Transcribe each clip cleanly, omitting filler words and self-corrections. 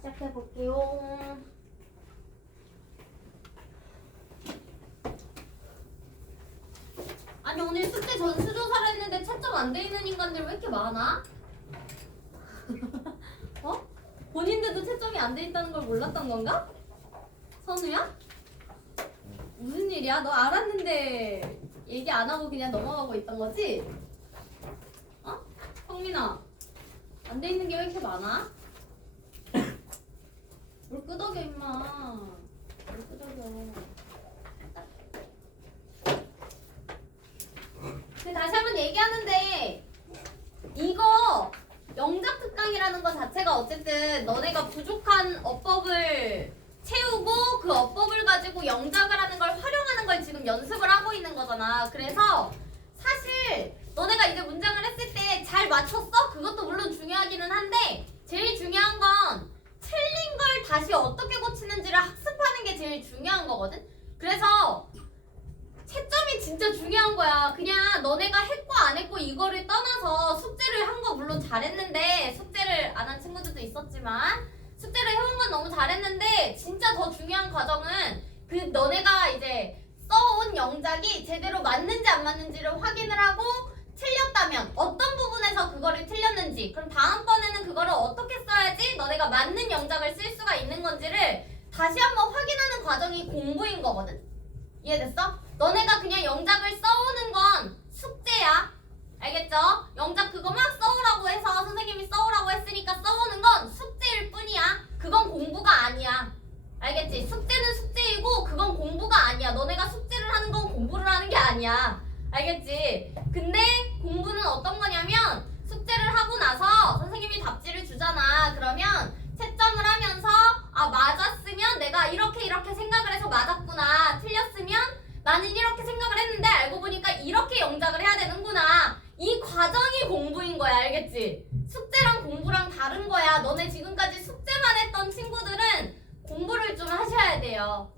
시작해볼게요. 아니 오늘 숙제 전수조사를 했는데 채점 안 돼 있는 인간들 왜 이렇게 많아? 어? 본인들도 채점이 안 돼 있다는 걸 몰랐던 건가? 선우야? 무슨 일이야? 너 알았는데 얘기 안 하고 그냥 넘어가고 있던 거지? 어? 성민아, 안 돼 있는 게 왜 이렇게 많아? 뭘 끄덕여 임마. 뭘 끄덕여. 근데 다시 한번 얘기하는데 이거 영작 특강이라는 것 자체가 어쨌든 너네가 부족한 어법을 채우고 그 어법을 가지고 영작을 하는 걸 활용하는 걸 지금 연습을 하고 있는 거잖아. 그래서 사실 너네가 이제 문장을 했을 때 잘 맞췄어? 그것도 물론 중요하기는 한데 제일 중요한 건 틀린 걸 다시 어떻게 고치는지를 학습하는 게 제일 중요한 거거든. 그래서 채점이 진짜 중요한 거야. 그냥 너네가 했고 안 했고 이거를 떠나서 숙제를 한 거 물론 잘했는데 숙제를 안 한 친구들도 있었지만 숙제를 해온 건 너무 잘했는데 진짜 더 중요한 과정은 그 너네가 이제 써온 영작이 제대로 맞는지 안 맞는지를 확인을 하고 틀렸다면 어떤 부분에서 그거를 틀렸는지 그럼 다음번에는 그거를 어떻게 써야지 너네가 맞는 영작을 쓸 수가 있는 건지를 다시 한번 확인하는 과정이 공부인 거거든. 이해됐어? 너네가 그냥 영작을 써오는 건 숙제야. 알겠죠? 영작 그거 막 써오라고 해서 선생님이 써오라고 했으니까 써오는 건 숙제일 뿐이야. 그건 공부가 아니야. 알겠지? 숙제는 숙제이고 그건 공부가 아니야. 너네가 숙제를 하는 건 공부를 하는 게 아니야. 알겠지? 근데 공부는 어떤 거냐면 숙제를 하고 나서 선생님이 답지를 주잖아. 그러면 채점을 하면서 아 맞았으면 내가 이렇게 생각을 해서 맞았구나. 틀렸으면 나는 이렇게 생각을 했는데 알고 보니까 이렇게 영작을 해야 되는구나. 이 과정이 공부인 거야. 알겠지? 숙제랑 공부랑 다른 거야. 너네 지금까지 숙제만 했던 친구들은 공부를 좀 하셔야 돼요.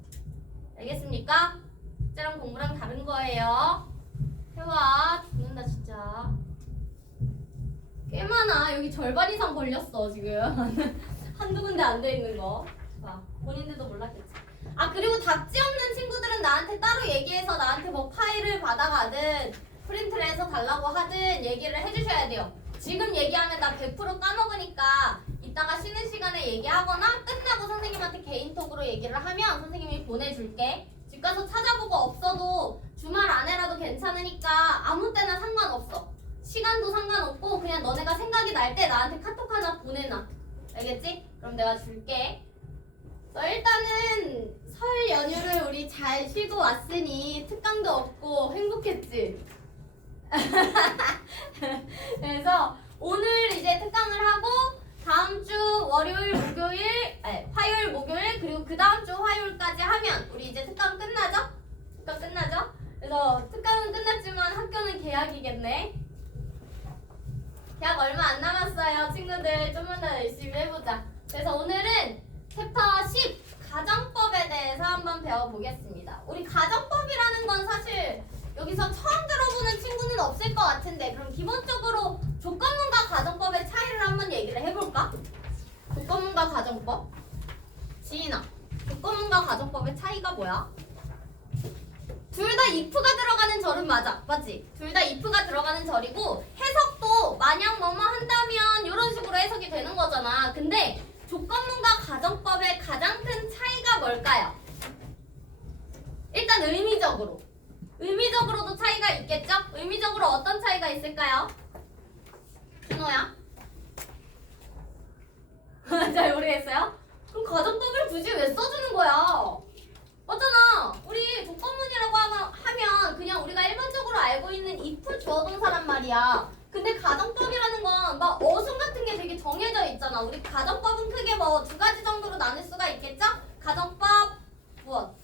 알겠습니까? 숙제랑 공부랑 다른 거예요. 해와. 죽는다 진짜. 꽤 많아. 여기 절반 이상 걸렸어 지금. 한두 군데 안 돼 있는 거. 자, 본인들도 몰랐겠지. 아 그리고 답지 없는 친구들은 나한테 따로 얘기해서 나한테 뭐 파일을 받아가든 프린트를 해서 달라고 하든 얘기를 해주셔야 돼요. 지금 얘기하면 나 100% 까먹으니까 이따가 쉬는 시간에 얘기하거나 끝나고 선생님한테 개인톡으로 얘기를 하면 선생님이 보내줄게. 집 가서 찾아보고 없어도 주말 안에라도 괜찮으니까 아무 때나 상관없어. 시간도 상관없고 그냥 너네가 생각이 날 때 나한테 카톡 하나 보내놔. 알겠지? 그럼 내가 줄게. 일단은 설 연휴를 우리 잘 쉬고 왔으니 특강도 없고 행복했지? 그래서 오늘 이제 특강을 하고 다음 주 월요일, 목요일, 화요일, 목요일 그리고 그 다음 주 화요일까지 하면 우리 이제 특강 끝나죠? 특강 끝나죠? 그래서 특강은 끝났지만 학교는 개학이겠네. 개학 얼마 안 남았어요. 친구들 좀만 더 열심히 해보자. 그래서 오늘은 챕터 10 가정법에 대해서 한번 배워보겠습니다. 우리 가정법이라는 건 사실 여기서 처음 들어보는 친구는 없을 것 같은데 그럼 기본적으로 조건문과 가정법의 차이를 한번 얘기를 해볼까? 조건문과 가정법. 지인아, 조건문과 가정법의 차이가 뭐야? 둘 다 if가 들어가는 절은 맞아. 맞지? 둘 다 if가 들어가는 절이고 해석도 만약 뭐뭐 한다면 이런 식으로 해석이 되는 거잖아. 근데 조건문과 가정법의 가장 큰 차이가 뭘까요? 일단 의미적으로도 차이가 있겠죠? 의미적으로 어떤 차이가 있을까요? 준호야? 잘 모르겠어요? 그럼 가정법을 굳이 왜 써주는 거야? 맞잖아. 우리 조건문이라고 하면 그냥 우리가 일반적으로 알고 있는 if 주어 동사란 말이야. 근데 가정법이라는 건 막 어순 같은 게 되게 정해져 있잖아. 우리 가정법은 크게 뭐 두 가지 정도로 나눌 수가 있겠죠? 가정법 무엇?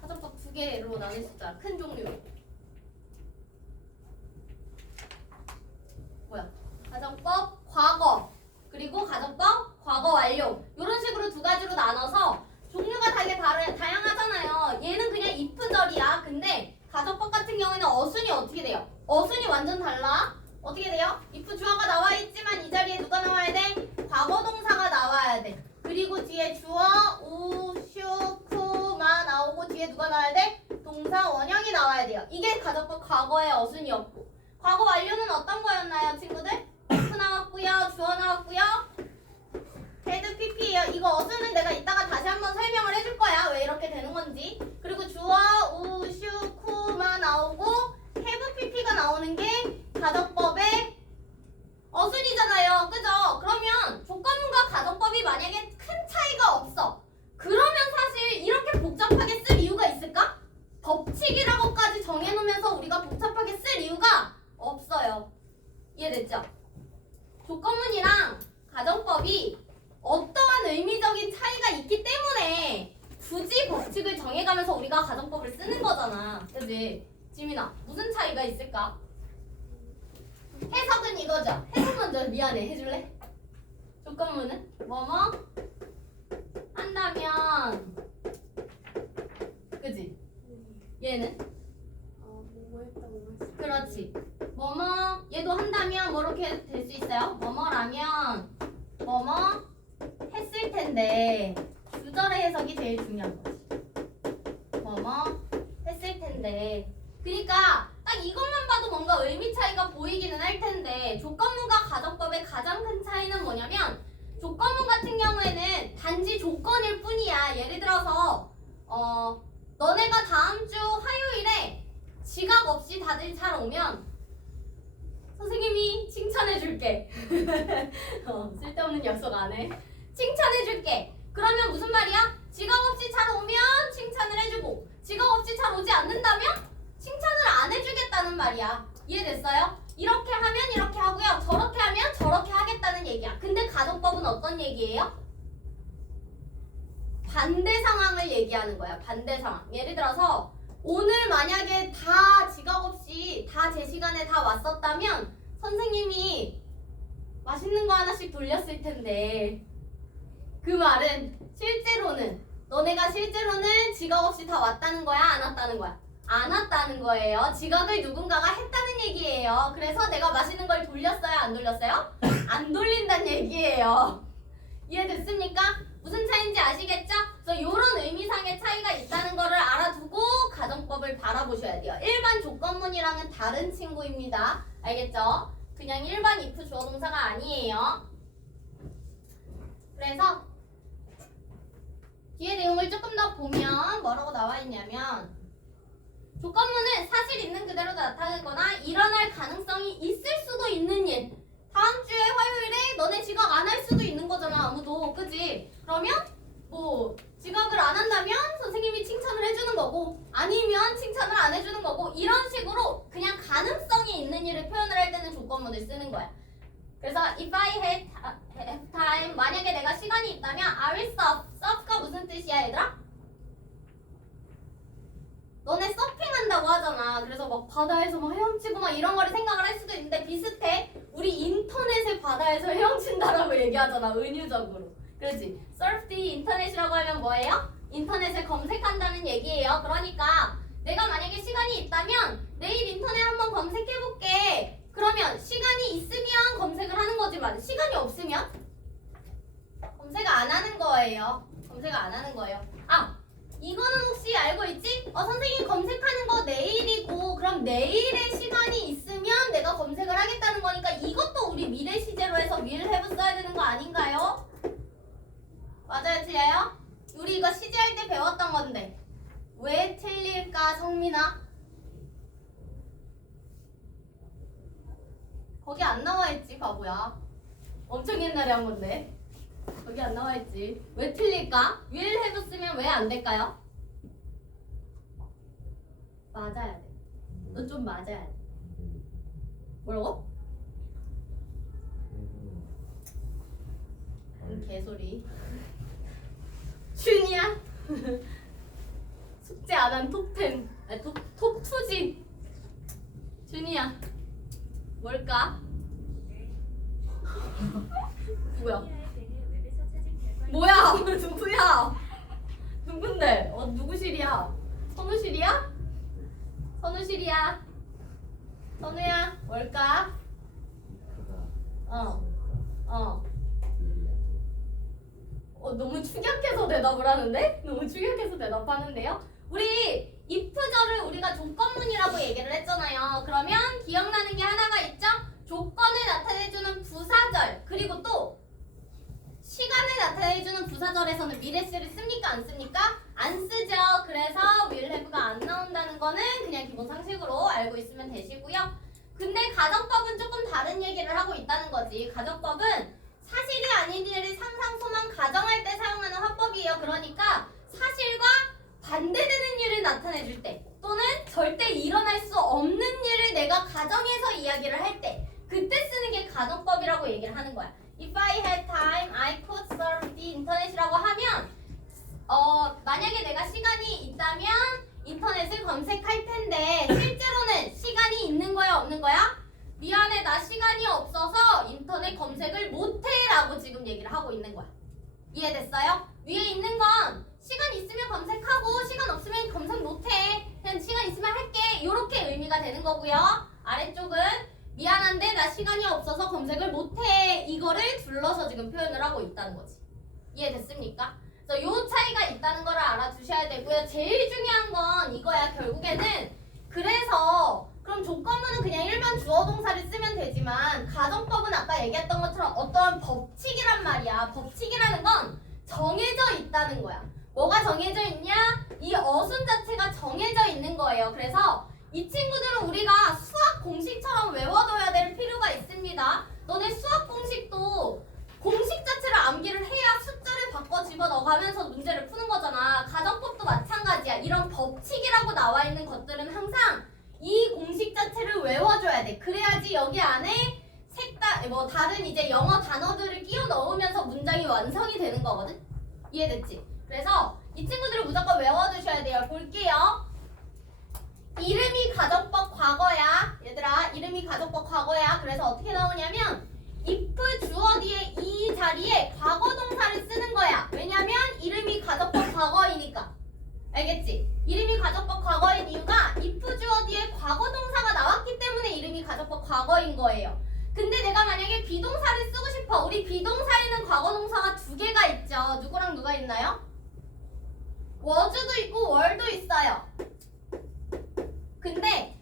가정법 두 개로 나눌 수 있잖아. 큰 종류. 뭐야? 가정법 과거 그리고 가정법 과거 완료 이런 식으로 두 가지로 나눠서 종류가 되게 다양하잖아요. 얘는 그냥 if절이야. 근데 가정법 같은 경우에는 어순이 어떻게 돼요? 어순이 완전 달라. 어떻게 돼요? if 주어가 나와 있지? 이제 주어 우슈쿠만 나오고 뒤에 누가 나와야 돼? 동사 원형이 나와야 돼요. 이게 가정법 과거의 어순이었고 과거 완료는 어떤 거였나요 친구들? F 나왔고요. 주어 나왔고요. 헤드 PP예요. 이거 어순은 내가 이따가 다시 한번 설명을 해줄 거야. 왜 이렇게 되는 건지. 그리고 주어 우슈쿠만 나오고 have PP가 나오는 게 가정법의 어순이잖아요. 그죠? 그러면 조건문과 가정법이 만약에 큰 차이가 없어. 그러면 사실 이렇게 복잡하게 쓸 이유가 있을까? 법칙이라고까지 정해놓으면서 우리가 복잡하게 쓸 이유가 없어요. 이해됐죠? 조건문이랑 가정법이 어떠한 의미적인 차이가 있기 때문에 굳이 법칙을 정해가면서 우리가 가정법을 쓰는 거잖아. 그지? 지민아, 무슨 차이가 있을까? 해석은 이거죠. 해석 먼저 미안해 해줄래? 조건문은 뭐뭐 한다면 그지? 얘는 뭐뭐 했다고 했어. 그렇지. 뭐뭐 얘도 한다면 뭐 이렇게 될 수 있어요. 뭐뭐라면 뭐뭐 했을 텐데 주절의 해석이 제일 중요한 거지. 뭐뭐 했을 텐데. 그러니까 딱 이것만 봐도 뭔가 의미 차이가 보이기는 할 텐데 조건문과 가정법의 가장 큰 차이는 뭐냐면 조건문 같은 경우에는 단지 조건일 뿐이야. 예를 들어서 너네가 다음 주 화요일에 지각 없이 다들 잘 오면 선생님이 칭찬해 줄게. 쓸데없는 약속 안 해. 칭찬해 줄게. 그러면 무슨 말이야? 지각 없이 잘 오면 칭찬을 해주고 지각 없이 잘 오지 않는다면 칭찬을 안 해주겠다는 말이야. 이해됐어요? 이렇게 하면 이렇게 하고요. 저렇게 하면 저렇게 하겠다는 얘기야. 근데 가정법은 어떤 얘기예요? 반대 상황을 얘기하는 거야. 반대 상황. 예를 들어서 오늘 만약에 다 지각 없이 다 제 시간에 다 왔었다면 선생님이 맛있는 거 하나씩 돌렸을 텐데 그 말은 실제로는 너네가 실제로는 지각 없이 다 왔다는 거야? 안 왔다는 거야? 안 왔다는 거예요. 지각을 누군가가 했다는 얘기예요. 그래서 내가 맛있는 걸 돌렸어요? 안 돌렸어요? 안 돌린다는 얘기예요. 이해됐습니까? 무슨 차이인지 아시겠죠? 그래서 이런 의미상의 차이가 있다는 거를 알아두고 가정법을 바라보셔야 돼요. 일반 조건문이랑은 다른 친구입니다. 알겠죠? 그냥 일반 if 주어 동사가 아니에요. 그래서 뒤에 내용을 조금 더 보면 뭐라고 나와 있냐면 조건문은 사실 있는 그대로 나타내거나 일어날 가능성이 있을 수도 있는 일. 다음 주에 화요일에 너네 지각 안 할 수도 있는 거잖아. 아무도. 그지? 그러면 뭐 지각을 안 한다면 선생님이 칭찬을 해주는 거고 아니면 칭찬을 안 해주는 거고 이런 식으로 그냥 가능성이 있는 일을 표현을 할 때는 조건문을 쓰는 거야. 그래서 if I have time 만약에 내가 시간이 있다면 I will surf. surf가 무슨 뜻이야 얘들아? 너네 서핑한다고 하잖아. 그래서 막 바다에서 막 헤엄치고 막 이런 거를 생각을 할 수도 있는데 비슷해. 우리 인터넷의 바다에서 헤엄친다라고 얘기하잖아. 은유적으로. 그렇지? surf the 인터넷이라고 하면 뭐예요? 인터넷을 검색한다는 얘기예요. 그러니까 내가 만약에 시간이 있다면 내일 인터넷 한번 검색해볼게. 그러면 시간이 있으면 검색을 하는 거지만 시간이 없으면 검색 안 하는 거예요. 검색 안 하는 거예요. 아! 이거는 혹시 알고 있지? 선생님 검색하는 거 내일이고 그럼 내일에 시간이 있으면 내가 검색을 하겠다는 거니까 이것도 우리 미래 시제로 해서 will have 써야 되는 거 아닌가요? 맞아요? 틀려요? 우리 이거 시제할 때 배웠던 건데 왜 틀릴까 성민아? 거기 안 나와 있지 바보야. 엄청 옛날에 한 건데 거기 안 나와 있지. 왜 틀릴까? will have 쓰면 왜 안 될까요? 맞아야 돼. 너 좀 맞아야 돼. 뭐라고? 개소리. 춘이야? 숙제 안 한 톱10. 아니 톱2지. 준이야. 뭘까? 뭐야? 뭐야? 누구야? 누군데? 누구실이야? 선우실이야? 선우실이야. 선우야, 뭘까? 너무 축약해서 대답을 하는데? 너무 축약해서 대답하는데요? 우리 if절을 우리가 조건문이라고 얘기를 했잖아요. 그러면 기억나는 게 하나가 있죠? 조건을 나타내주는 부사절, 그리고 또 시간을 나타내주는 부사절에서는 미래시를 씁니까? 안 씁니까? 안 쓰죠. 그래서 will have가 안 나온다는 거는 그냥 기본 상식으로 알고 있으면 되시고요. 근데 가정법은 조금 다른 얘기를 하고 있다는 거지. 가정법은 사실이 아닌 일을 상상, 소망, 가정할 때 사용하는 화법이에요. 그러니까 사실과 반대되는 일을 나타내줄 때, 또는 절대 일어날 수 없는 일을 내가 가정해서 이야기를 할 때, 그때 쓰는 게 가정법이라고 얘기를 하는 거야. If I had time, I could surf the internet이라고 하면 만약에 내가 시간이 있다면 인터넷을 검색할 텐데 실제로는 시간이 있는 거야, 없는 거야? 미안해, 나 시간이 없어서 인터넷 검색을 못해 라고 지금 얘기를 하고 있는 거야. 이해됐어요? 위에 있는 건 시간 있으면 검색하고 시간 없으면 검색 못해, 그냥 시간 있으면 할게, 이렇게 의미가 되는 거고요. 아래쪽은 미안한데 나 시간이 없어서 검색을 못해, 이거를 둘러서 지금 표현을 하고 있다는 거지. 이해됐습니까? 그래서 요 차이가 있다는 걸 알아두셔야 되고요. 제일 중요한 건 이거야. 결국에는 그래서 그럼 조건문은 그냥 일반 주어 동사를 쓰면 되지만 가정법은 아까 얘기했던 것처럼 어떠한 법칙이란 말이야. 법칙이라는 건 정해져 있다는 거야. 뭐가 정해져 있냐? 이 어순 자체가 정해져 있는 거예요. 그래서 이 친구들은 우리가 수학 공식처럼 외워둬야 될 필요가 있습니다. 너네 수학 공식도 공식 자체를 암기를 해야 숫자를 바꿔 집어넣어가면서 문제를 푸는 거잖아. 가정법도 마찬가지야. 이런 법칙이라고 나와 있는 것들은 항상 이 공식 자체를 외워줘야 돼. 그래야지 여기 안에 다른 이제 영어 단어들을 끼워 넣으면서 문장이 완성이 되는 거거든. 이해됐지? 그래서 이 친구들을 무조건 외워두셔야 돼요. 볼게요. 이름이 가정법 과거야. 얘들아, 이름이 가정법 과거야. 그래서 어떻게 나오냐면 if 주어 뒤에 이 자리에 과거 동사를 쓰는 거야. 왜냐면 이름이 가정법 과거이니까. 알겠지? 이름이 가정법 과거인 이유가 if 주어 뒤에 과거 동사가 나왔기 때문에 이름이 가정법 과거인 거예요. 근데 내가 만약에 비동사를 쓰고 싶어. 우리 비동사에는 과거 동사가 두 개가 있죠. 누구랑 누가 있나요? was도 있고 were도 있어요. 근데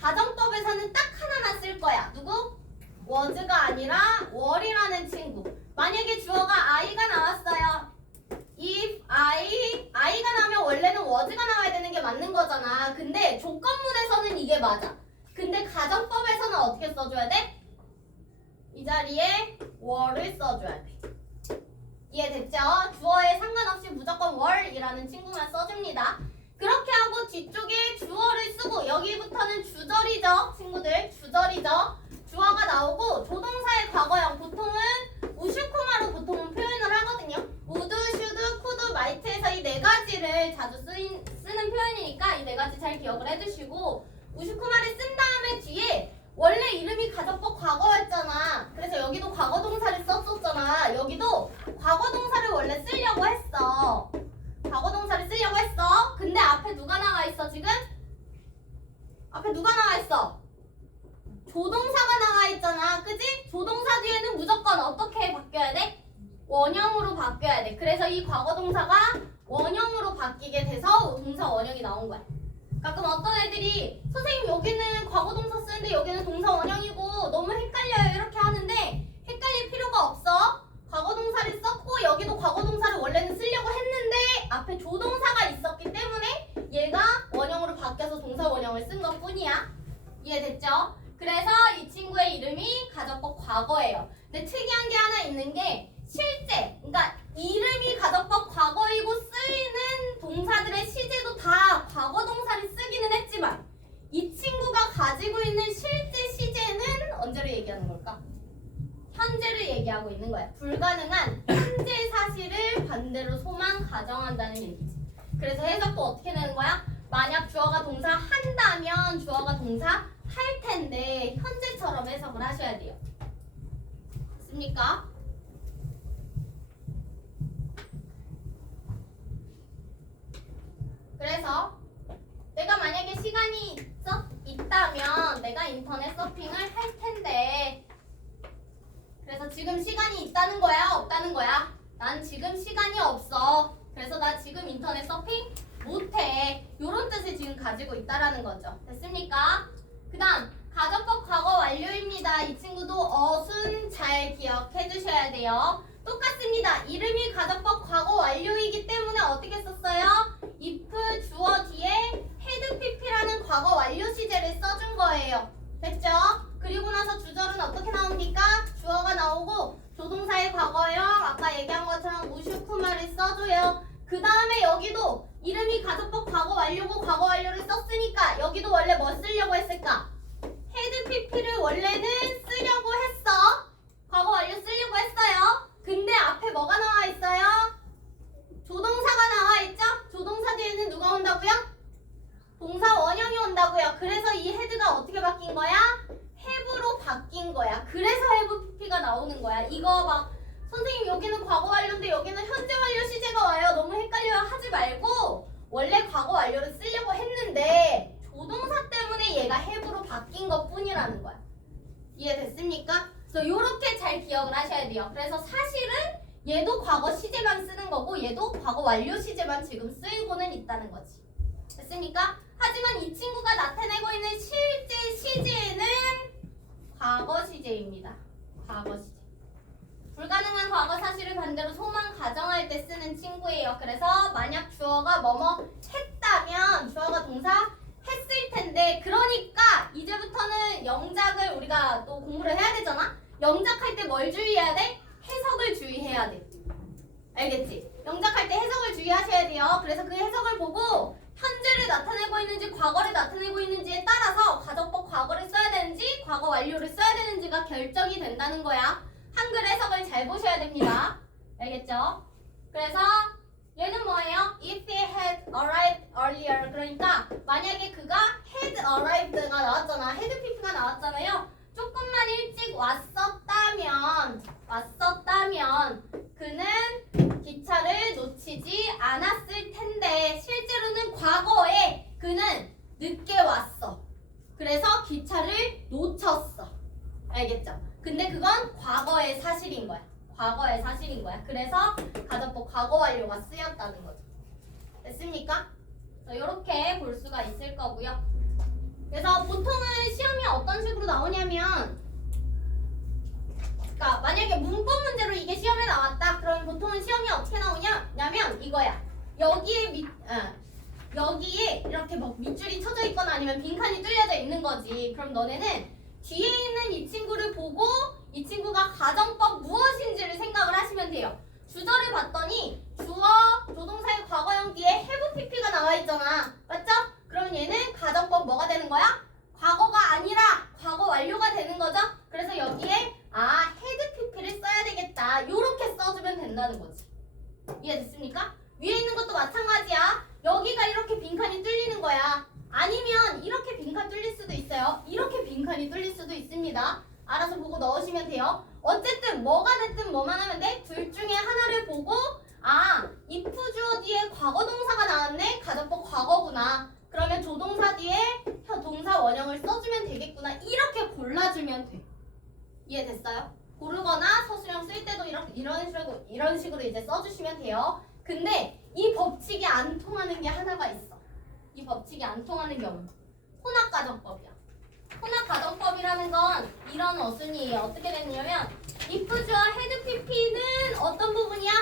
가정법에서는 딱 하나만 쓸 거야. 누구? was가 아니라 were이라는 친구. 만약에 주어가 I가 나왔어요. if I가 나오면 원래는 was가 나와야 되는 게 맞는 거잖아. 근데 조건문에서는 이게 맞아. 근데 가정법에서는 어떻게 써줘야 돼? 이 자리에 were를 써줘야 돼. 이해됐죠? 주어에 상관없이 무조건 were이라는 친구만 써줍니다. 그렇게 하고 뒤쪽에 주어를 쓰고 여기부터는 주절이죠. 친구들 주절이죠. 주어가 나오고 조동사의 과거형 보통은 우슈쿠마로 보통은 표현을 하거든요. would, should, could, might에서 이 네 가지를 자주 쓰는 표현이니까 이 네 가지 잘 기억을 해두시고 우슈쿠마를 쓴 다음에 뒤에 원래 이름이 가정법 과거였잖아. 그래서 여기도 과거 동사를 썼었잖아. 여기도 과거 동사를 원래 쓰려고 했어. 과거 동사를 쓰려고 했어. 근데 앞에 누가 나와 있어 지금? 앞에 누가 나와 있어? 조동사가 나와 있잖아. 그지? 조동사 뒤에는 무조건 어떻게 바뀌어야 돼? 원형으로 바뀌어야 돼. 그래서 이 과거 동사가 원형으로 바뀌게 돼서 동사 원형이 나온 거야. 가끔 어떤 애들이 선생님 여기는 과거 동사 쓰는데 여기는 동사 원형이고 너무 헷갈려요 이렇게 하는데 헷갈릴 필요가 없어. 과거 동사를 썼고 여기도 과거 동사를 원래는 쓰려고 했는데 앞에 조동사가 있었기 때문에 얘가 원형으로 바뀌어서 동사 원형을 쓴 것 뿐이야. 이해됐죠? 그래서 이 친구의 이름이 가정법 과거예요. 근데 특이한 게 하나 있는 게 실제, 그러니까 이름이 가정법 과거이고 쓰이는 동사들의 시제도 다 과거 동사를 쓰기는 했지만 이 친구가 가지고 있는 실제 시제는 언제를 얘기하는 걸까? 현재를 얘기하고 있는 거야. 불가능한 현재 사실을 반대로 소망 가정한다는 얘기지. 그래서 해석도 어떻게 되는 거야? 만약 주어가 동사 한다면 주어가 동사 할 텐데 현재처럼 해석을 하셔야 돼요. 맞습니까? 그래서 내가 만약에 시간이 있다면 내가 인터넷 서핑을 할 텐데 그래서 지금 시간이 있다는 거야? 없다는 거야? 난 지금 시간이 없어. 그래서 나 지금 인터넷 서핑 못해. 요런 뜻을 지금 가지고 있다라는 거죠. 됐습니까? 그 다음 가정법 과거 완료입니다. 이 친구도 어순 잘 기억해 주셔야 돼요. 똑같습니다. 이름이 가정법 과거 완료이기 때문에 어떻게 썼어요? if 주어 뒤에 had pp라는 과거 완료 시제를 써준 거예요. 됐죠? 그리고 나서 주절은 어떻게 나옵니까? 주어가 나오고 조동사의 과거형 아까 얘기한 것처럼 우슈쿠마를 써줘요. 그 다음에 여기도 이름이 가정법 과거 완료고 과거 완료를 썼으니까 여기도 원래 뭐 쓰려고 했을까? had pp를 원래는 쓰려고 했어. 과거 완료 쓰려고 했어요. 근데 앞에 뭐가 나와 있어요? 조동사가 나와 있죠? 조동사 뒤에는 누가 온다고요? 동사 원형이 온다고요. 그래서 이 head가 어떻게 바뀐 거야? have로 바뀐 거야. 그래서 have pp가 나오는 거야. 이거 막 선생님 여기는 과거 완료인데 여기는 현재 완료 시제가 와요. 너무 헷갈려요 하지 말고 원래 과거 완료를 쓰려고 했는데 조동사 때문에 얘가 have로 바뀐 것 뿐이라는 거야. 이해됐습니까? 그래서 이렇게 잘 기억을 하셔야 돼요. 그래서 사실은 얘도 과거 시제만 쓰는 거고 얘도 과거 완료 시제만 지금 쓰이고는 있다는 거지. 됐습니까? 하지만 이 친구가 나타내고 있는 실제 시제는 과거 시제입니다. 과거 시제. 불가능한 과거 사실을 반대로 소망 가정할 때 쓰는 친구예요. 그래서 만약 주어가 뭐뭐 했다면 주어가 동사 했을 텐데 그러니까 이제부터는 영작을 우리가 또 공부를 해야 되잖아. 영작할 때 뭘 주의해야 돼? 해석을 주의해야 돼. 알겠지? 영작할 때 해석을 주의하셔야 돼요. 그래서 그 해석을 보고 현재를 나타내고 있는지 과거를 나타내고 있는지에 따라서 가정법 과거를 써야 되는지 과거 완료를 써야 되는지가 결정이 된다는 거야. 한글 해석을 잘 보셔야 됩니다. 알겠죠? 그래서 얘는 뭐예요? If he had arrived earlier. 그러니까 만약에 그가 had arrived가 나왔잖아. had pp가 나왔잖아요. 조금만 일찍 왔었다면 그는 기차를 놓치지 않았을 텐데 실제로는 과거에 그는 늦게 왔어. 그래서 기차를 놓쳤어. 알겠죠? 근데 그건 과거의 사실인 거야. 과거의 사실인 거야. 그래서 가정법 과거 완료가 쓰였다는 거죠. 됐습니까? 이렇게 볼 수가 있을 거고요. 그래서 보통은 시험이 어떤 식으로 나오냐면 그러니까 만약에 문법 문제로 이게 시험에 나왔다. 그러면 보통은 시험이 어떻게 나오냐면 이거야. 여기에 이렇게 뭐 밑줄이 쳐져 있거나 아니면 빈칸이 뚫려져 있는 거지. 그럼 너네는 뒤에 있는 이 친구를 보고 이 친구가 가정법 무엇인지를 생각을 하시면 돼요. 주절을 봤더니 주어, 조동사의 과거형 뒤에 have pp가 나와 있잖아. 맞죠? 그럼 얘는 가정법 뭐가 되는 거야? 과거가 아니라 과거 완료가 되는 거죠? 그래서 여기에 had pp를 써야 되겠다. 요렇게 써주면 된다는 거지. 이해됐습니까? 위에 있는 것도 마찬가지야. 여기가 이렇게 빈칸이 뚫리는 거야. 아니면 이렇게 빈칸 뚫릴 수도 있어요. 이렇게 빈칸이 뚫릴 수도 있습니다. 알아서 보고 넣으시면 돼요. 어쨌든 뭐가 됐든 뭐만 하면 돼? 둘 중에 하나를 보고 if 주어 뒤에 과거 동사가 나왔네? 가정법 과거구나. 그러면 조동사 뒤에 동사 원형을 써주면 되겠구나. 이렇게 골라주면 돼. 이해됐어요? 고르거나 서술형 쓸 때도 이런 식으로 이제 써주시면 돼요. 근데 이 법칙이 안 통하는 게 하나가 있어. 이 법칙이 안 통하는 경우. 혼합가정법이야. 혼합가정법이라는 건 이런 어순이에요. 어떻게 됐냐면 if 주어 had pp는 어떤 부분이야?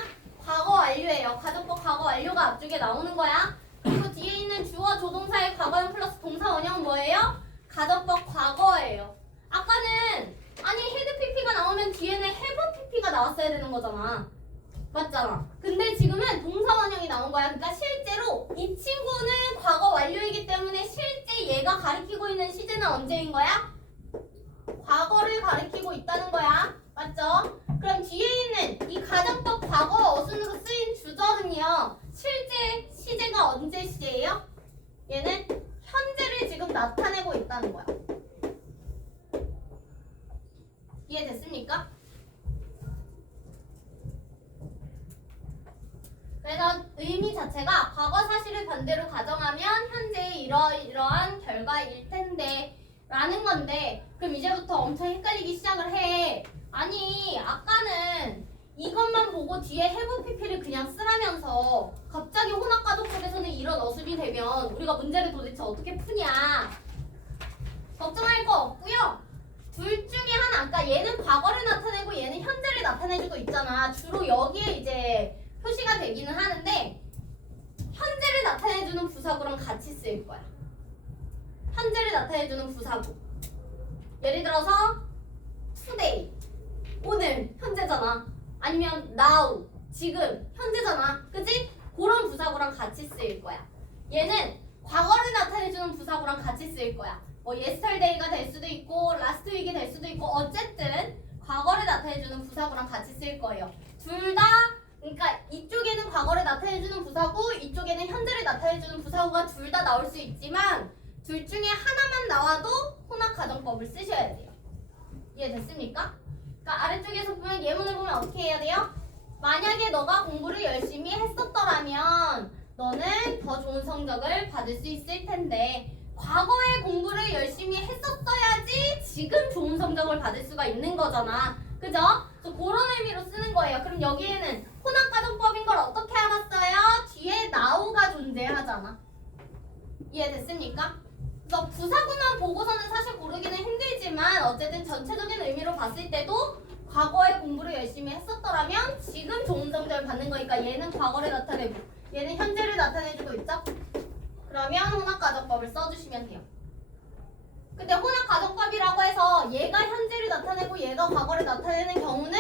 과거 완료예요. 가정법 과거 완료가 앞쪽에 나오는 거야. 그리고 뒤에 있는 주어 조동사의 과거형 플러스 동사 원형은 뭐예요? 가정법 과거예요. 아까는 had pp가 나오면 뒤에는 have pp가 나왔어야 되는 거잖아. 맞잖아. 근데 지금은 동사 원형이 나온 거야. 그러니까 실제로 이 친구는 과거 완료이기 때문에 실제 얘가 가리키고 있는 시제는 언제인 거야? 과거를 가리키고 있다는 거야. 맞죠? 그럼 뒤에 있는 이 가정법 과거 어순으로 쓰인 주절은요. 실제 시제가 언제 시제예요? 얘는 현재를 지금 나타내고 있다는 거야. 이해됐습니까? 그래서 의미 자체가 과거 사실을 반대로 가정하면 현재의 이러이러한 결과일 텐데 라는 건데 그럼 이제부터 엄청 헷갈리기 시작을 해. 아니 아까는 이것만 보고 뒤에 have pp를 그냥 쓰라면서 갑자기 혼합가족 속에서는 이런 어순이 되면 우리가 문제를 도대체 어떻게 푸냐. 걱정할 거 없고요. 둘 중에 하나, 아까 얘는 과거를 나타내고 얘는 현재를 나타내주고 있잖아. 주로 여기에 이제 표시가 되기는 하는데 현재를 나타내주는 부사구랑 같이 쓰일 거야. 현재를 나타내주는 부사구. 예를 들어서 today, 오늘 현재잖아. 아니면 now, 지금 현재잖아. 그치? 그런 부사구랑 같이 쓰일 거야. 얘는 과거를 나타내주는 부사구랑 같이 쓰일 거야. 뭐 yesterday가 될 수도 있고 last week이 될 수도 있고 어쨌든 과거를 나타내주는 부사구랑 같이 쓸 거예요. 둘 다 그러니까 이쪽에는 과거를 나타내주는 부사구, 이쪽에는 현재를 나타내주는 부사구가 둘 다 나올 수 있지만 둘 중에 하나만 나와도 혼합가정법을 쓰셔야 돼요. 이해됐습니까? 그러니까 아래쪽에서 보면 예문을 보면 어떻게 해야 돼요? 만약에 너가 공부를 열심히 했었더라면 너는 더 좋은 성적을 받을 수 있을 텐데 과거에 공부를 열심히 했었어야지 지금 좋은 성적을 받을 수가 있는 거잖아. 그죠? 그래서 그런 의미로 쓰는 거예요. 그럼 여기에는 혼합가정법인 걸 어떻게 알았어요? 뒤에 now가 존재하잖아. 이해됐습니까? 그래서 부사구만 보고서는 사실 고르기는 힘들지만 어쨌든 전체적인 의미로 봤을 때도 과거에 공부를 열심히 했었더라면 지금 좋은 성적을 받는 거니까 얘는 과거를 나타내고 얘는 현재를 나타내주고 있죠? 그러면 혼합가정법을 써주시면 돼요. 근데 혼합가정법이라고 해서 얘가 현재를 나타내고 얘가 과거를 나타내는 경우는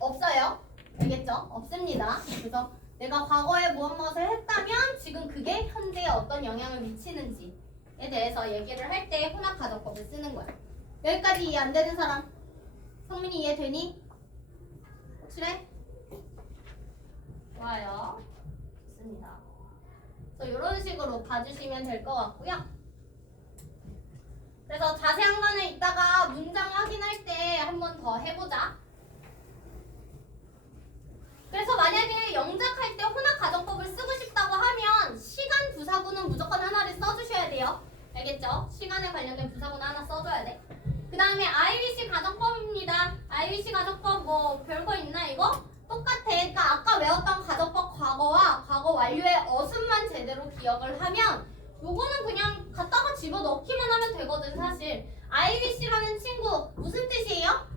없어요. 알겠죠? 없습니다. 그래서 내가 과거에 무엇을 했다면 지금 그게 현재에 어떤 영향을 미치는지에 대해서 얘기를 할 때 혼합가정법을 쓰는 거야. 여기까지 이해 안 되는 사람? 성민이 이해되니? 확실해? 좋아요. 좋습니다. 그래서 이런 식으로 봐주시면 될 것 같고요. 그래서 자세한 거는 이따가 문장 확인할 때 한 번 더 해보자. 그래서 만약에 영작할 때 혼합가정법을 쓰고 싶다고 하면 시간 부사구는 무조건 하나를 써주셔야 돼요. 알겠죠? 시간에 관련된 부사구는 하나 써줘야 돼. 그 다음에 IBC 가정법입니다. IBC 가정법 뭐 별거 있나 이거? 똑같아. 그러니까 아까 외웠던 가정법 과거와 과거 완료의 어순만 제대로 기억을 하면 요거는 그냥 갖다가 집어넣기만 하면 되거든 사실. IBC라는 친구 무슨 뜻이에요?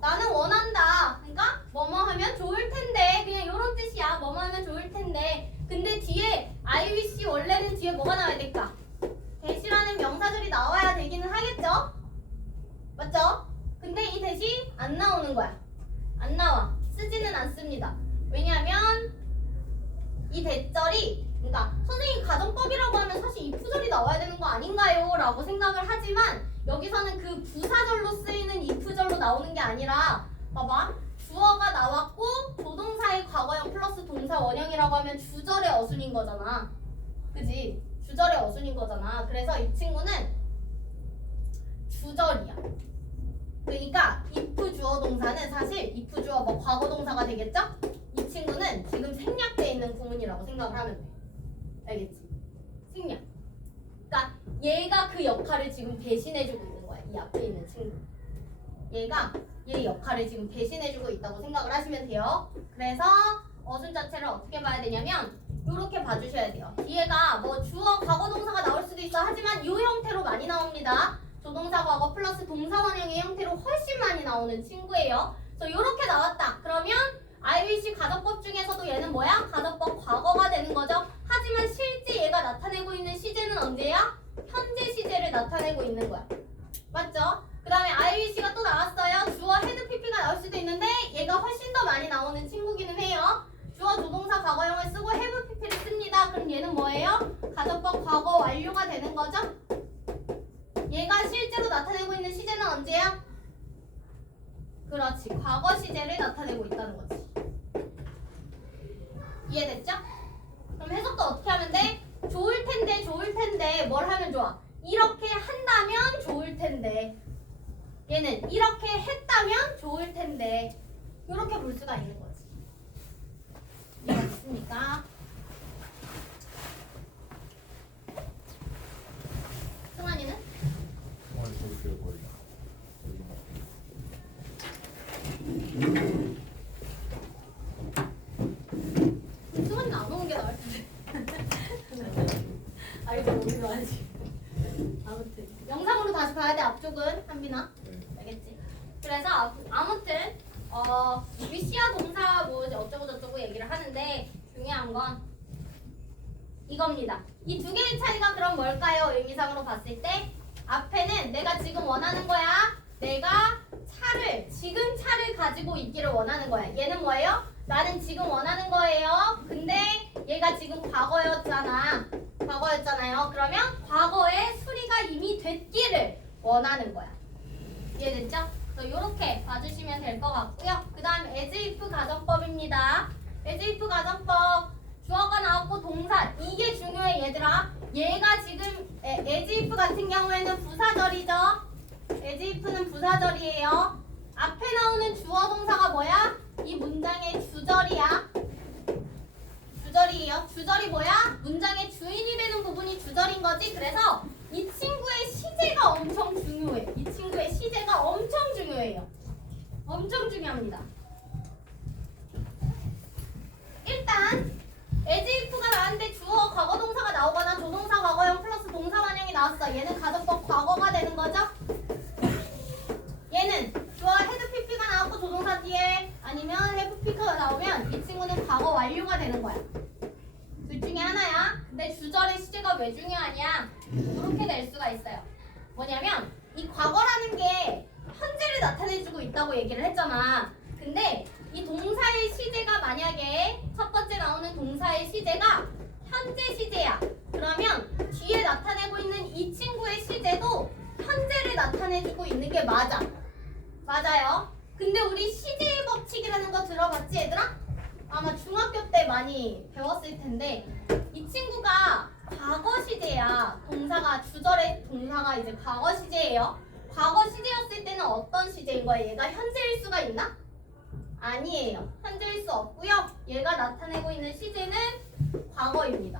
나는 원한다. 그러니까 뭐뭐 하면 좋을 텐데 그냥 이런 뜻이야. 뭐뭐 하면 좋을 텐데. 근데 뒤에 IBC 원래는 뒤에 뭐가 나와야 될까? 대시라는 명사들이 나와야 되기는 하겠죠? 맞죠? 근데 이 대시 안 나오는 거야. 안 나와. 쓰지는 않습니다. 왜냐하면 이 대절이 그러니까 선생님 가정법이라고 하면 사실 이 부절이 나와야 되는 거 아닌가요? 라고 생각을 하지만 여기서는 그 부사절로 쓰이는 if절로 나오는 게 아니라 봐봐. 주어가 나왔고 조동사의 과거형 플러스 동사 원형이라고 하면 주절의 어순인 거잖아. 그지? 주절의 어순인 거잖아. 그래서 이 친구는 주절이야. 그러니까 if 주어 동사는 사실 if 주어 뭐 과거 동사가 되겠죠? 이 친구는 지금 생략되어 있는 구문이라고 생각을 하면 돼. 알겠지? 생략. 그러니까 얘가 그 역할을 지금 대신해주고 있는 거야. 이 앞에 있는 친구. 얘가 얘 역할을 지금 대신해주고 있다고 생각을 하시면 돼요. 그래서 어순 자체를 어떻게 봐야 되냐면 이렇게 봐주셔야 돼요. 뒤에가 뭐 주어 과거 동사가 나올 수도 있어. 하지만 이 형태로 많이 나옵니다. 조동사 과거 플러스 동사 원형의 형태로 훨씬 많이 나오는 친구예요. 그래서 이렇게 나왔다. 그러면 IBC 가정법 중에서도 얘는 뭐야? 가정법 과거가 되는 거죠. 하지만 실제 얘가 나타내고 있는 시제는 언제야? 현재 시제를 나타내고 있는 거야. 맞죠? 그 다음에 IBC가 또 나왔어요. 주어 헤드 PP가 나올 수도 있는데 얘가 훨씬 더 많이 나오는 친구기는 해요. 주어 조동사 과거형을 쓰고 have PP를 씁니다. 그럼 얘는 뭐예요? 가정법 과거 완료가 되는 거죠? 얘가 실제로 나타내고 있는 시제는 언제야? 그렇지. 과거 시제를 나타내고 있다는 거지. 이해됐죠? 그럼 해석도 어떻게 하면 돼? 좋을 텐데 좋을 텐데 뭘 하면 좋아? 이렇게 한다면 좋을 텐데 얘는 이렇게 했다면 좋을 텐데 이렇게 볼 수가 있는 거지. 이해됐습니까? 승환이는? 저기 거의 앞쪽은 한빈아? 네. 알겠지? 그래서 아무튼 위시와 동사 뭐 어쩌고 저쩌고 얘기를 하는데 중요한 건 이겁니다. 이 두 개의 차이가 그럼 뭘까요? 의미상으로 봤을 때 앞에는 내가 지금 원하는 거야. 내가 지금 차를 가지고 있기를 원하는 거야. 얘는 뭐예요? 나는 지금 원하는 거예요. 근데 얘가 지금 과거였잖아요. 그러면 과거에 수리가 이미 됐기를 원하는 거야. 이해됐죠? 이렇게 봐주시면 될 것 같고요. 그 다음 as if 가정법입니다. as if 가정법 주어가 나왔고 동사 이게 중요해 얘들아. 얘가 지금 as if 같은 경우에는 부사절이죠. as if는 부사절이에요. 앞에 나오는 주어 동사가 뭐야? 이 문장의 주절이야. 주절이에요. 주절이 뭐야? 문장의 주인이 되는 부분이 주절인 거지. 그래서 이 친구의 시제가 엄청 중요해. 이 친구의 시제가 엄청 중요해요. 엄청 중요합니다. 일단 as if가 나왔는데 주어 과거 동사가 나오거나 조동사 과거형 플러스 동사 원형이 나왔어. 얘는 가정법 과거가 되는 거죠. 얘는 주어 had pp가 나왔고 조동사 뒤에 아니면 have p가 나오면 이 친구는 과거 완료가 되는 거야. 둘 중에 하나야. 근데 주절의 시제가 왜 중요하냐? 이렇게 될 수가 있어요. 뭐냐면 이 과거라는 게 현재를 나타내주고 있다고 얘기를 했잖아. 근데 이 동사의 시제가 만약에 첫 번째 나오는 동사의 시제가 현재 시제야. 그러면 뒤에 나타내고 있는 이 친구의 시제도 현재를 나타내주고 있는 게 맞아. 맞아요. 근데 우리 시제의 법칙이라는 거 들어봤지 얘들아? 아마 중학교 때 많이 배웠을 텐데 이 친구가 과거 시제야. 동사가 주절의 동사가 이제 과거 시제예요. 과거 시제였을 때는 어떤 시제인 거야? 얘가 현재일 수가 있나? 아니에요. 현재일 수 없고요. 얘가 나타내고 있는 시제는 과거입니다.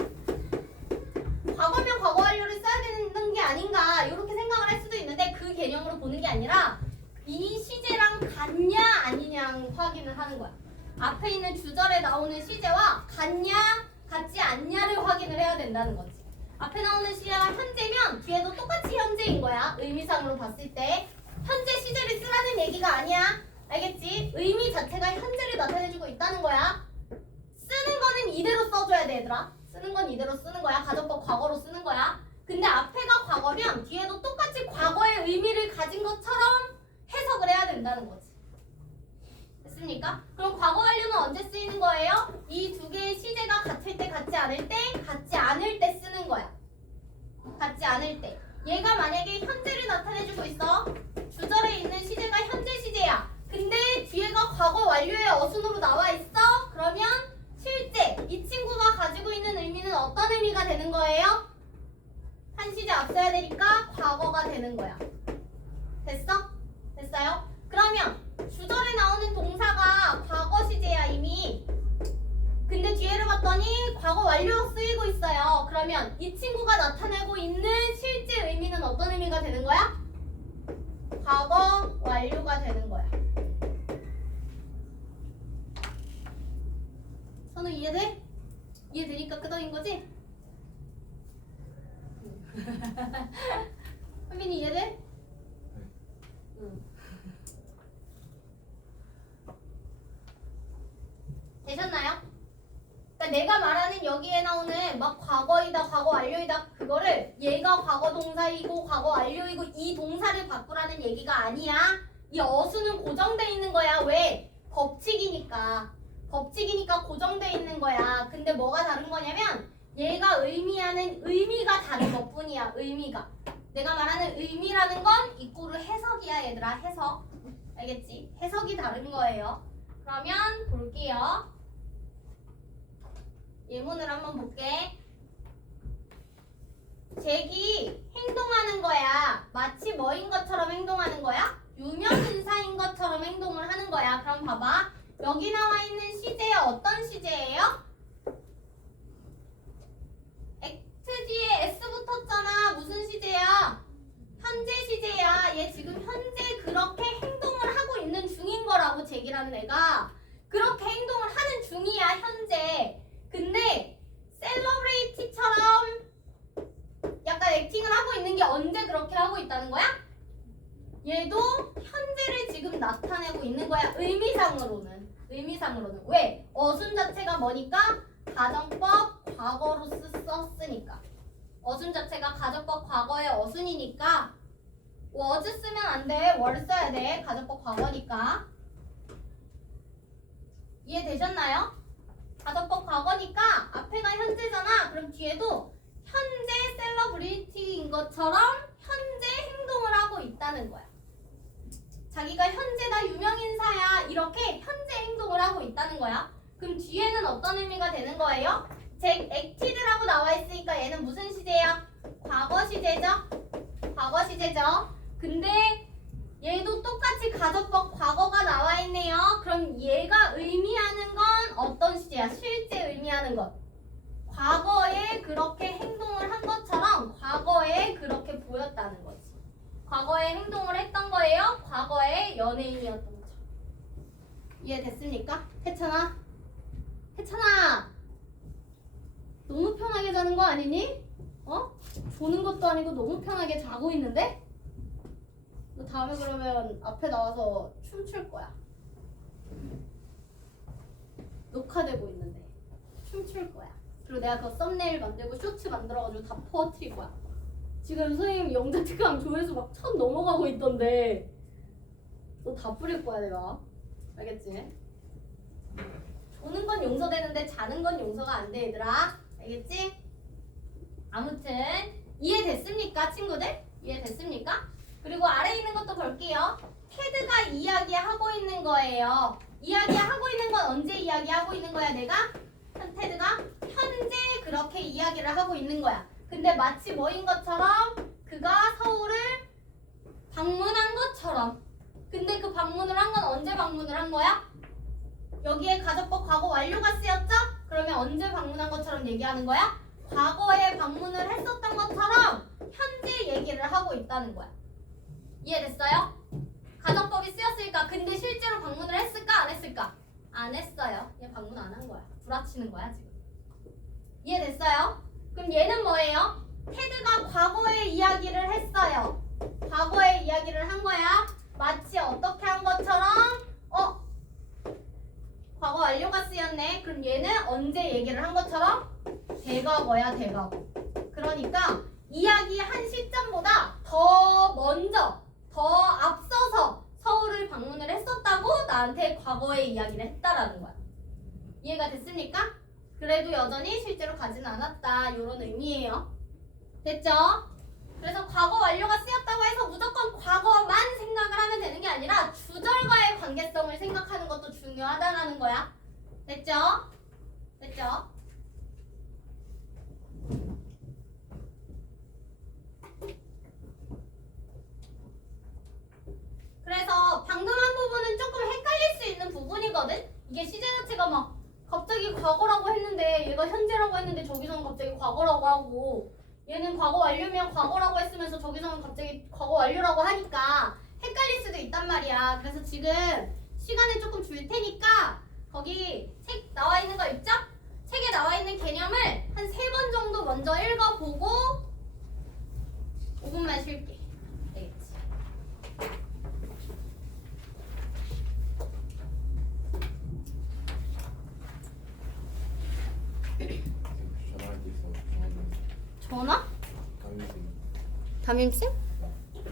과거면 과거 완료를 써야 되는 게 아닌가 이렇게 생각을 할 수도 있는데 그 개념으로 보는 게 아니라 이 시제랑 같냐 아니냐 확인을 하는 거야. 앞에 있는 주절에 나오는 시제와 같냐 같지 않냐를 확인을 해야 된다는 거지. 앞에 나오는 시제가 현재면 뒤에도 똑같이 현재인 거야. 의미상으로 봤을 때 현재 시제를 쓰라는 얘기가 아니야. 알겠지? 의미 자체가 현재를 나타내주고 있다는 거야. 쓰는 거는 이대로 써줘야 돼 얘들아. 쓰는 건 이대로 쓰는 거야. 가정법 과거로 쓰는 거야. 근데 앞에가 과거면 뒤에도 똑같이 과거의 의미를 가진 것처럼 해석을 해야 된다는 거지. 됐습니까? 그럼 과거 완료는 언제 쓰이는 거예요? 이 두 개의 시제가 같을 때, 같지 않을 때, 같지 않을 때 쓰는 거야. 같지 않을 때. 얘가 만약에 현재를 나타내주고 있어. 주절에 있는 시제가 현재 시제야. 근데 뒤에가 과거 완료의 어순으로 나와 있어. 그러면 실제 이 친구가 가지고 있는 의미는 어떤 의미가 되는 거예요? 한 시제 앞서야 되니까 과거가 되는 거야. 됐어? 됐어요? 그러면 주절에 나오는 동사가 과거 시제야 이미. 근데 뒤에를 봤더니 과거 완료로 쓰이고 있어요. 그러면 이 친구가 나타내고 있는 실제 의미는 어떤 의미가 되는 거야? 과거 완료가 되는 거야. 선우 이해돼? 이해되니까 끄덕인 거지? 현민이 이해돼? 응. 되셨나요? 그러니까 내가 말하는 여기에 나오는 막 과거이다, 과거 완료이다 그거를 얘가 과거 동사이고 과거 완료이고 이 동사를 바꾸라는 얘기가 아니야. 이 어수는 고정돼 있는 거야. 왜? 법칙이니까. 법칙이니까 고정돼 있는 거야. 근데 뭐가 다른 거냐면 얘가 의미하는 의미가 다른 것뿐이야. 의미가. 내가 말하는 의미라는 건 이꼬르 해석이야 얘들아. 해석. 알겠지? 해석이 다른 거예요. 그러면 볼게요. 예문을 한번 볼게. 잭이 행동하는 거야. 마치 뭐인 것처럼 행동하는 거야? 유명 인사인 것처럼 행동을 하는 거야. 그럼 봐봐. 여기 나와 있는 시제 어떤 시제예요? 액트 뒤에 S 붙었잖아. 무슨 시제야? 현재 시제야. 얘 지금 현재 그렇게 행동을 하고 있는 중인 거라고 잭이라는 애가. 그렇게 행동을 하는 중이야 현재. 근데 셀러브레이티처럼 약간 액팅을 하고 있는 게 언제 그렇게 하고 있다는 거야? 얘도 현재를 지금 나타내고 있는 거야. 의미상으로는. 왜? 어순 자체가 뭐니까? 가정법 과거로 썼으니까. 어순 자체가 가정법 과거의 어순이니까 was 쓰면 안 돼. were 써야 돼. 가정법 과거니까. 이해되셨나요? 가정법 과거니까 앞에가 현재잖아. 그럼 뒤에도 현재 셀러브리티인 것처럼 현재 행동을 하고 있다는 거야. 자기가 현재다 유명인사야 이렇게 현재 행동을 하고 있다는 거야. 그럼 뒤에는 어떤 의미가 되는 거예요? acted라고 나와 있으니까 얘는 무슨 시제야? 과거 시제죠? 과거 시제죠? 근데 얘도 똑같이 가정법 과거가 나와 있네요. 그럼 얘가 의미하는 건 어떤 시제야? 실제 의미하는 것. 과거에 그렇게 행동을 한 것처럼 과거에 그렇게 보였다는 거지. 과거에 행동을 했던 거예요. 과거에 연예인이었던 거죠. 이해됐습니까? 태찬아? 태찬아! 너무 편하게 자는 거 아니니? 어? 조는 것도 아니고 너무 편하게 자고 있는데? 너 다음에 그러면 앞에 나와서 춤출 거야. 녹화되고 있는데 춤출 거야. 그리고 내가 그 썸네일 만들고 쇼츠 만들어가지고 다 퍼뜨릴 거야. 지금 선생님 영재 특강 조회수 막 1000 넘어가고 있던데 너 다 뿌릴 거야 내가. 알겠지? 조는 건 용서되는데 자는 건 용서가 안 돼 얘들아. 알겠지? 아무튼 이해됐습니까 친구들? 이해됐습니까? 그리고 아래에 있는 것도 볼게요. 테드가 이야기하고 있는 거예요. 이야기하고 있는 건 언제 이야기하고 있는 거야 내가? 테드가 현재 그렇게 이야기를 하고 있는 거야. 근데 마치 뭐인 것처럼 그가 서울을 방문한 것처럼. 근데 그 방문을 한 건 언제 방문을 한 거야? 여기에 가정법 과거 완료가 쓰였죠? 그러면 언제 방문한 것처럼 얘기하는 거야? 과거에 방문을 했었던 것처럼 현재 얘기를 하고 있다는 거야. 이해됐어요? 가정법이 쓰였으니까. 근데 실제로 방문을 했을까 안 했을까? 안 했어요. 얘 방문 안 한 거야. 구라치는 거야 지금. 이해됐어요? 그럼 얘는 뭐예요? 테드가 과거의 이야기를 했어요. 과거의 이야기를 한 거야. 마치 어떻게 한 것처럼 과거 완료가 쓰였네. 그럼 얘는 언제 얘기를 한 것처럼? 대과거야 대과거. 그러니까 이야기한 시점보다 더 먼저 더 앞서서 서울을 방문을 했었다고 나한테 과거의 이야기를 했다라는 거야. 이해가 됐습니까? 그래도 여전히 실제로 가지는 않았다. 이런 의미예요. 됐죠? 그래서 과거 완료가 쓰였다고 해서 무조건 과거만 생각을 하면 되는 게 아니라 주절과의 관계성을 생각하는 것도 중요하다라는 거야. 됐죠? 됐죠? 그래서 방금 한 부분은 조금 헷갈릴 수 있는 부분이거든? 이게 시제 자체가 막 갑자기 과거라고 했는데 얘가 현재라고 했는데 저기서는 갑자기 과거라고 하고 얘는 과거 완료면 과거라고 했으면서 저기서는 갑자기 과거 완료라고 하니까 헷갈릴 수도 있단 말이야. 그래서 지금 시간을 조금 줄 테니까 거기 책 나와 있는 거 있죠? 책에 나와 있는 개념을 한 3번 정도 먼저 읽어보고 5분만 쉴게. 알겠지? 전화할 게 있어. 전화? 강민쌤. 담임쌤?